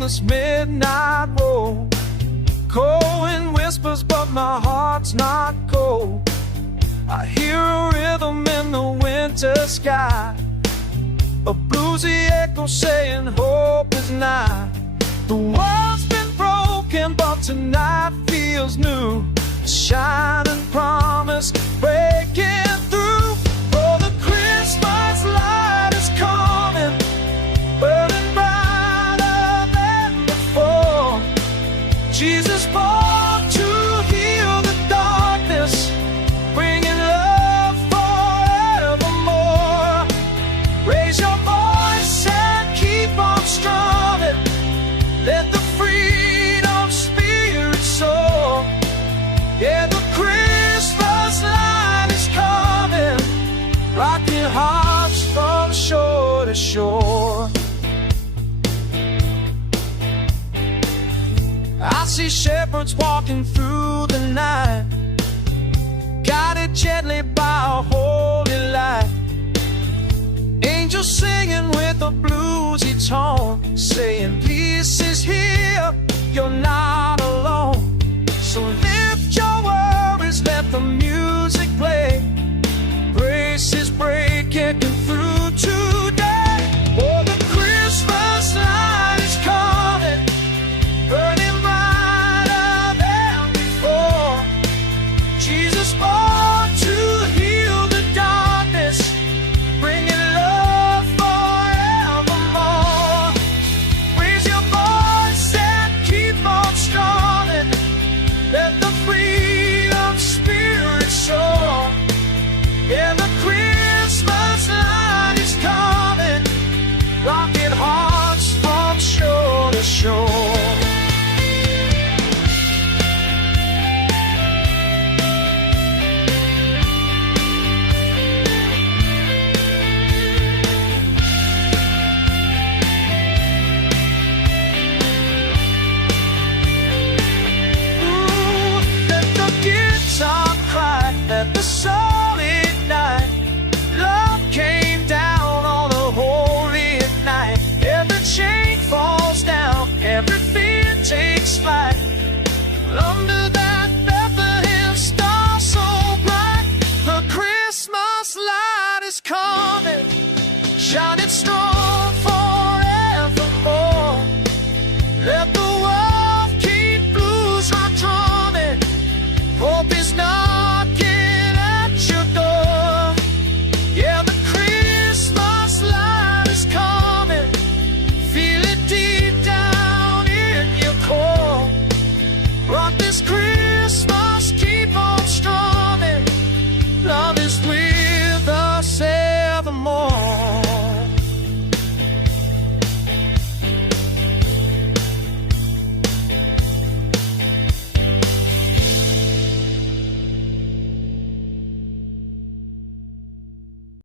on this midnight road. Cold wind whispers, but my heart's not cold. I hear a rhythm in the winter sky, a bluesy echo saying hope is nigh. The world's been broken, but tonight feels new. A shining promise breaking through. Oh, the Christmas light is coming, burning brighter than before. Jesus born to heal the darkness, bringing love forevermore. Raise your voice and keep on strumming. Let the freedom spirit soar. Yeah, the Christmas light is coming, rocking hearts from shore to shore. I see shepherds walking through the night, guided gently by a holy light. Angels singing with a bluesy tone, saying peace is here, you're not alone. So lift your worries, let the music play. Grace is breaking through today. Oh, the Christmas light is coming, burning brighter than before. Jesus born to heal the darkness, bringing love forevermore. Raise your voice and keep on strumming. Let the freedom spirit soar. Yeah, the Christmas light is coming, rocking hearts from shore to shore. Let the soul ignite. Love came down on a holy night. Every chain falls down, every fear takes flight. Under that Bethlehem star so bright, the Christmas light is coming, shining strong forevermore. Let the world keep blues rock drumming. Hope is not